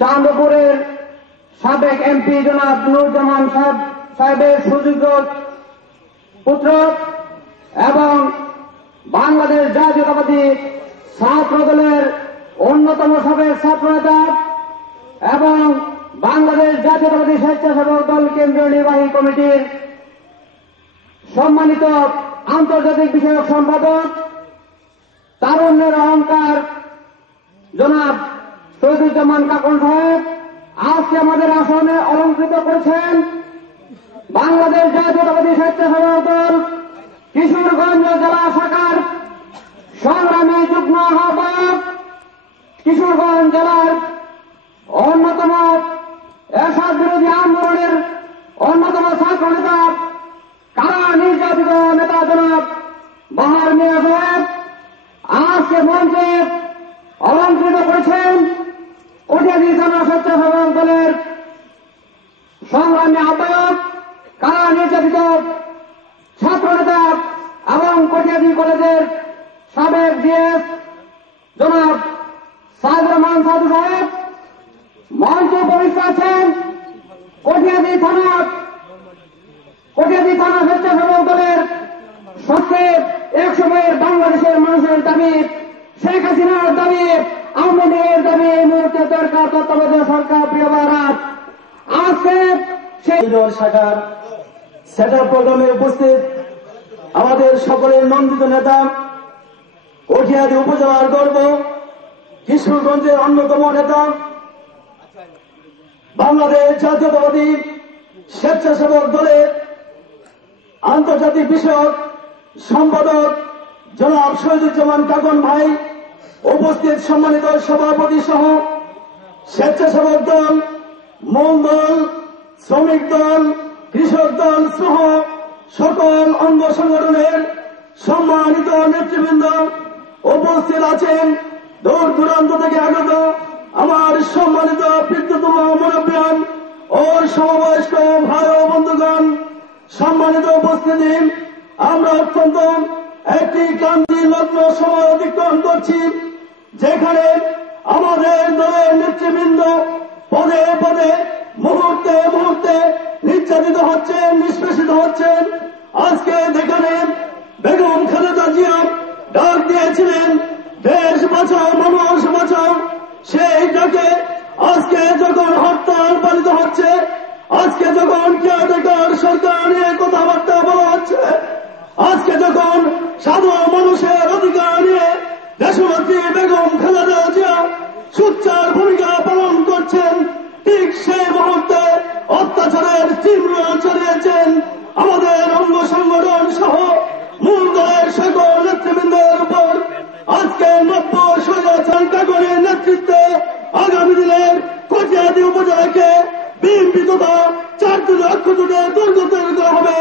চাঁদপুরের সাবেক এমপি জনাব নুরুজ্জামান সাহেবের সুযোগ্য পুত্র এবং বাংলাদেশ জাতীয়তাবাদী ছাত্র দলের অন্যতম সাবেক ছাত্রনেতা এবং বাংলাদেশ জাতীয়তাবাদী স্বেচ্ছাসেবক দল কেন্দ্রীয় নির্বাহী কমিটির সম্মানিত আন্তর্জাতিক বিষয়ক সম্পাদক তারুণ্যের অহংকার জনাব শহীদুজ্জামান কাকন সাহেব আজকে আমাদের আসনে অলঙ্কৃত করেছেন। বাংলাদেশ জাতীয়তাবাদী স্বেচ্ছাসেবক দল কিশোরগঞ্জ জেলা শাখার সংগ্রামী যুগ্ম আহ্বায়ক, কিশোরগঞ্জ জেলার অন্যতম এরশাদ বিরোধী আন্দোলনের অন্যতম ছাত্র নেতা, কারা নির্যাতিত নেতা জনাব বাহার মিয়া সাহেব আজকে মঞ্চে অলঙ্কৃত করেছেন। কটিয়াদী থানা স্বেচ্ছাসেবক দলের সংগ্রামী আহ্বায়ক, কারা নির্যাতিত ছাত্র নেতা এবং কটিয়াদী কলেজের সাবেক ডিএস জনাব সাইদুর রহমান সাধু সাহেব মঞ্চে উপবিষ্ট আছেন। কটিয়াদী থানা স্বেচ্ছাসেবক দলের সবচেয়ে এক সময়ের বাংলাদেশের মানুষের দাবি, শেখ হাসিনার দাবি, আওয়ামী লীগের দাবি এই মুহূর্তে দরকার তত্ত্বাবধায়ক সরকার। প্রিয় ভাইরা, আজকে সেই শাখার সেটার প্রোগ্রামে উপস্থিত আমাদের সকলের নন্দিত নেতা, কটিয়াদী উপজেলার গর্ব, কিশোরগঞ্জের অন্যতম নেতা, বাংলাদেশ জাতীয়তাবাদী স্বেচ্ছাসেবক দলের আন্তর্জাতিক বিষয়ক সম্পাদক জনাব শহীদুজ্জামান কাকন ভাই, উপস্থিত সম্মানিত সভাপতি সহ স্বেচ্ছাসেবক দল, মূল দল, শ্রমিক দল, কৃষক দল সহ সকল অঙ্গ সংগঠনের সম্মানিত নেতৃবৃন্দ উপস্থিত আছেন। দূর দূরান্ত থেকে আগত আমার সম্মানিত পিতৃতম মুরব্বিয়ান ও সমবয়স্ক ভাই ও বন্ধুগণ, সম্মানিত উপস্থিতি, আমরা অত্যন্ত একটি ক্লান্তি লগ্ন সময় অতিক্রম করছি, যেখানে আমাদের দলের নেতৃবৃন্দ পদে পদে মুহূর্তে মুহূর্তে নির্যাতিত হচ্ছেন, নিষ্পেষিত হচ্ছেন। আজকে যেখানে বেগম খালেদা জিয়া ডাক দিয়েছিলেন দেশ বাঁচাও মানুষ বাঁচাও, সেই ডাকে আজকে যখন হরতাল পালিত হচ্ছে, আজকে যখন কেয়ারটেকার সরকার নিয়ে কথাবার্তা বলা হচ্ছে, আজকে যখন সাধারণ মানুষের অধিকার নিয়ে দেশনেত্রী বেগম খালেদা জিয়া সোচ্চার ভূমিকা পালন করছেন, ঠিক সেই মুহূর্তে অত্যাচারের চিহ্ন ছড়িয়েছেন আমাদের অঙ্গ সংগঠন সহ মূল দলের সকল নেতৃবৃন্দের উপর। আজকে নব্য স্বৈরাচার কাকনের নেতৃত্বে আগামী দিনের কটিয়াদী উপজেলাকে বিএনপি তথা চারটি অক্ষজোটে দুর্গ তৈরি করা হবে,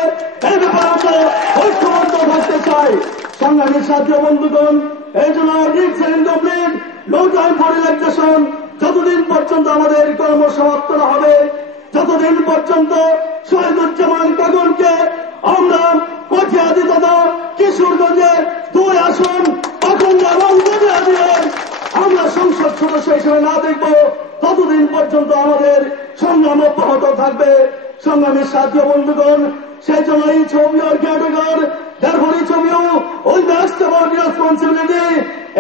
এই ব্যাপারে আমরা ঐক্যবদ্ধ থাকতে চাই। সংগ্রামী সাথী বন্ধুগণ, এই জন্য risk and complete no time for relaxation যতদিন পর্যন্ত আমাদের কর্মসমাপ্ত না হবে, যতদিন পর্যন্ত শহীদুজ্জামান কাকনকে আমরা কটিয়াদী তথা কিশোরগঞ্জের 2 আসন পাকুন্ডা এবং কটিয়াদীর আমরা সংসদ সদস্য হিসেবে না দেখব, ততদিন পর্যন্ত আমাদের সংগ্রাম অব্যাহত থাকবে। সংগ্রামী সাথী বন্ধুগণ, সেই জন্য এই ছবি ওর ক্যাটেগর যার ছবিও ওই রেসপন্সিবিলিটি,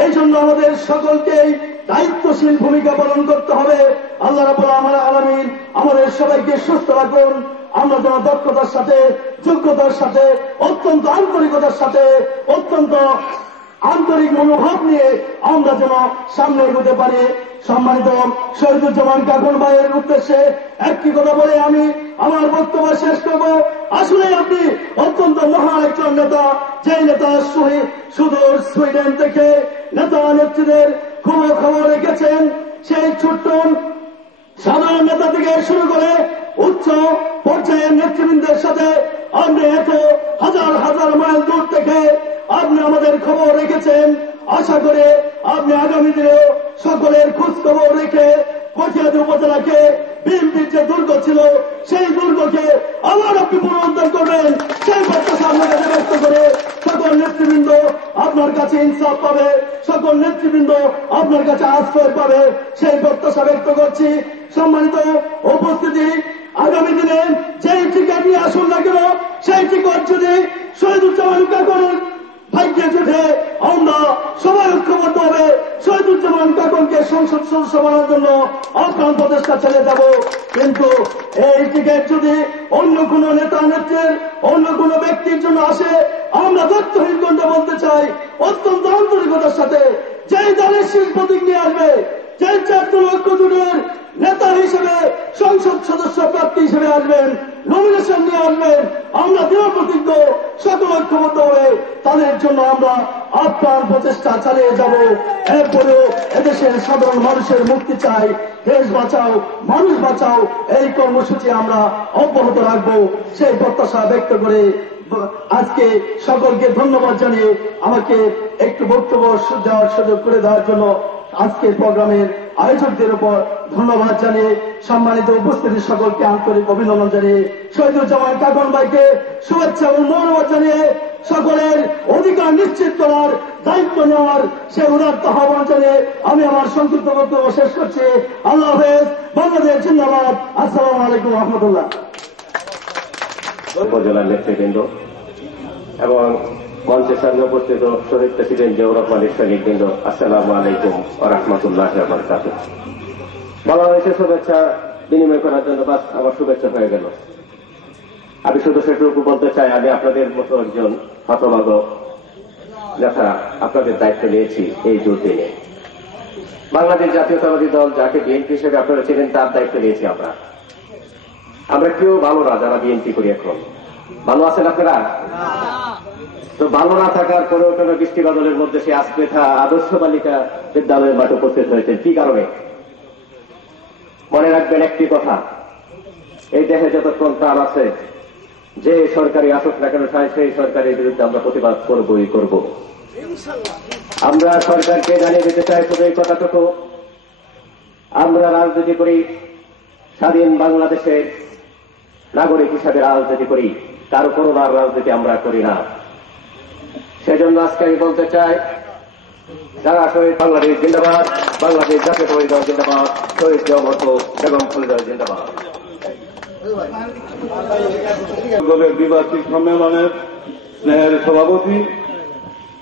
এই জন্য আমাদের সকলকেই দায়িত্বশীল ভূমিকা পালন করতে হবে। আল্লাহ রাব্বুল আলামিন আমাদের সবাইকে সুস্থ রাখুন। আমরা যেন দক্ষতার সাথে, যোগ্যতার সাথে, অত্যন্ত আন্তরিকতার সাথে, অত্যন্ত আন্তরিক মনোভাব নিয়ে আমরা যেন সামনে এগোতে পারি। সম্মানিত শহীদুজ্জামান কাকন ভাইয়ের উদ্দেশ্যে একটি কথা বলে আমি আমার বক্তব্য শেষ করব। আসলে আপনি অত্যন্ত মহান একজন নেতা, যে নেতা সুদূর সুইডেন থেকে নেতা নেত্রীদের খবর রেখেছেন। সেই ছোট্ট সাধারণ নেতা থেকে শুরু করে উচ্চ পর্যায়ের নেতৃবৃন্দের সাথে আপনি এত হাজার হাজার মাইল দূর থেকে আপনি আমাদের খবর রেখেছেন। আশা করে আপনি আগামী দিনেও সকলের খোঁজ খবর রেখে কটিয়াদী উপজেলাকে বিএনপির যে দুর্গ ছিল সেই দুর্গকে আবার আপনি পুনরুদ্ধার করবেন, সেই প্রত্যাশা আপনাকে ব্যক্ত করে সকল নেতৃবৃন্দ আপনার কাছে ইনসাফ পাবে, সকল নেতৃবৃন্দ আপনার কাছে আশ্রয় পাবে, সেই প্রত্যাশা ব্যক্ত করছি। সম্মানিত উপস্থিতি, আগামী দিনে যেই টিকিট নিয়ে আসুন না কেন, সেই টিকিট যদি শহীদুজ্জামান কাকনের ভাগ্যে জুটে, আমরা সবাই ঐক্যবদ্ধ হবে শহীদুজ্জামান কাকনকে সংসদ সদস্য বানানোর জন্য আপ্রাণ প্রচেষ্টা চালিয়ে যাব। কিন্তু এই টিকিট যদি অন্য কোন নেতা নেত্রীর, অন্য কোন ব্যক্তির জন্য আসে, আমরা তথ্যহীন কণ্ঠে বলতে চাই, অত্যন্ত আন্তরিকতার সাথে যেই দলের শীল প্রতীক নিয়ে আসবে, যে 4 দল ঐক্য জোটের নেতা হিসেবে সংসদ সদস্য প্রার্থী হিসেবে আসবেন, নমিনেশন নিয়ে আসবেন, আমরা দৃঢ় প্রতিজ্ঞ সকল ঐক্যবদ্ধ হয়ে তাদের জন্য আমরা আপ্রাণ প্রচেষ্টা চালিয়ে যাব। এরপরেও এদেশের সাধারণ মানুষের মুক্তি চাই, দেশ বাঁচাও মানুষ বাঁচাও, এই কর্মসূচি আমরা অব্যাহত রাখবো, সেই প্রত্যাশা ব্যক্ত করে আজকে সকলকে ধন্যবাদ জানিয়ে আমাকে একটু বক্তব্য দেওয়ার সুযোগ করে দেওয়ার জন্য আজকের প্রোগ্রামের আয়োজকদের উপর ধন্যবাদ জানিয়ে, সম্মানিত উপস্থিতি সকলকে আন্তরিক অভিনন্দন জানিয়ে, শহীদুজ্জামান কাকন ভাইকে শুভেচ্ছা ও ধন্যবাদ জানিয়ে সকলের অধিকার নিশ্চিত করার দায়িত্ব নেওয়ার সে উদাত্ত আহ্বান জানিয়ে আমি আমার সংক্ষিপ্ত বক্তব্য শেষ করছি। আল্লাহ হাফেজ, বাংলাদেশ জিন্দাবাদ। আসসালামু আলাইকুম রহমতুল্লাহ। উপজেলার নেতৃবৃন্দ এবং মঞ্চের সামনে উপস্থিত শহীদ প্রেসিডেন্ট জিয়াউর রহমানের সৈনিকবৃন্দ, আসসালামু আলাইকুম ওয়া রাহমাতুল্লাহি ওয়া বারাকাতুহু। বাংলাদেশের শুভেচ্ছা বিনিময় করার জন্য বাস আমার শুভেচ্ছা হয়ে গেল। আমি শুধু সেটুকু বলতে চাই, আমি আপনাদের মতো একজন হতভাগ নেতা, আপনাদের দায়িত্ব নিয়েছি এই দুর্দিনে। বাংলাদেশ জাতীয়তাবাদী দল, যাকে বিএনপি হিসেবে আপনারা ছিলেন, তার দায়িত্ব নিয়েছি আমরা। আমরা কেউ ভালো না, যারা বিএনপি করি এখন। ভালো আছেন আপনারা? তো ভালো না থাকার পরেও কেন বৃষ্টি বাদলের মধ্যে সে আজকেথা আদর্শ বালিকা বিদ্যালয়ের মাঠে উপস্থিত হয়েছেন? কি কারণে? মনে রাখবেন একটি কথা, এই দেশে যতক্ষণ প্রাণ আছে, যে সরকারি আসুক না কেন, সেই সরকারের বিরুদ্ধে আমরা প্রতিবাদ করবই করব। আমরা সরকারকে জানিয়ে দিতে চাই শুধু এই কথাটুকু, আমরা রাজনীতি করি স্বাধীন বাংলাদেশের নাগরিক হিসাবে রাজনীতি করি, কারো করোনার রাজনীতি আমরা করি না। সেজন্য আজকে আমি বলতে চাই, যারা শহীদ বাংলাদেশ জিন্দাবাদ, বাংলাদেশ জাতীয়তাবাদী দল জিন্দাবাদ, শহীদ জিয়া বেগম খালেদা জিন্দাবাদ। দ্বিবার্ষিক সম্মেলনের স্নেহের সভাপতি,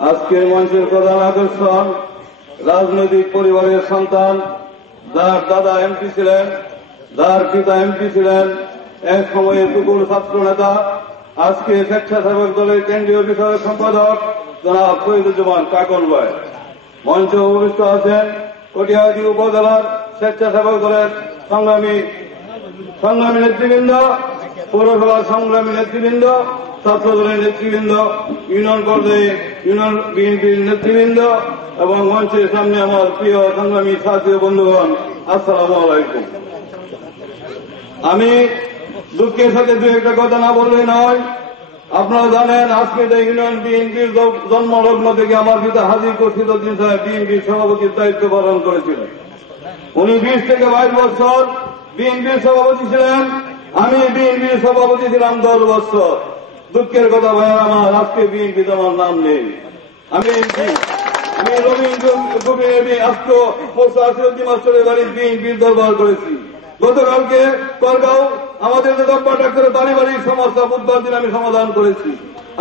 আজকের মঞ্চের প্রধান আকর্ষণ, রাজনৈতিক পরিবারের সন্তান, যার দাদা এমপি ছিলেন, যার পিতা এমপি ছিলেন, এক সময়ের টুকুর ছাত্র নেতা, আজকে স্বেচ্ছাসেবক দলের কেন্দ্রীয় বিষয়ক সম্পাদক জনাব শহীদুজ্জামান কাকন ভাই। মঞ্চে উপবিষ্ট আছেন কটিয়াদি উপজেলার স্বেচ্ছাসেবক দলের সংগ্রামী নেতৃবৃন্দ, পৌরসভার সংগ্রামী নেতৃবৃন্দ, ছাত্র দলের নেতৃবৃন্দ, ইউনিয়ন পর্যায়ে ইউনিয়ন বিএনপির নেতৃবৃন্দ এবং মঞ্চের সামনে আমার প্রিয় সংগ্রামী সাথী বন্ধুগণ, আসসালামু আলাইকুম। আমি দুঃখের সাথে দু একটা কথা না বললে নয়। আপনারা জানেন, আজকে যে ইউনিয়ন বিএনপির জন্মলগ্ন থেকে আমার পিতা হাজী খুরশিদ উদ্দিন সাহেব বিএনপির সভাপতির দায়িত্ব পালন করেছিলেন। উনি 20 থেকে 22 বছর বিএনপির সভাপতি ছিলেন, আমি বিএনপির সভাপতি ছিলাম 10 বছর। দুঃখের কথা ভাইয়া আমার, আজকে বিএনপিতে আমার নাম নেই। আমি রবীন্দ্র আজকে মোস্তাসিউদ্দিন মাস্টারের বাড়ির বিএনপির দরবার করেছি। গতকালকে করগাঁও আমাদের যে দপ্তর ডাক্তারের পারিবারিক সমস্যা বুধবার দিন আমি সমাধান করেছি।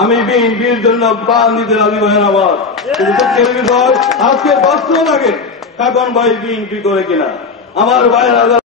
আমি বিএনপির জন্য প্রাণ দিতে রাজি ভাইয়ের আমার। কিন্তু দুঃখের বিষয়, আজকে বাস্তব লাগে কাকন ভাই বিএনপি করে কিনা। আমার ভাইয়েরা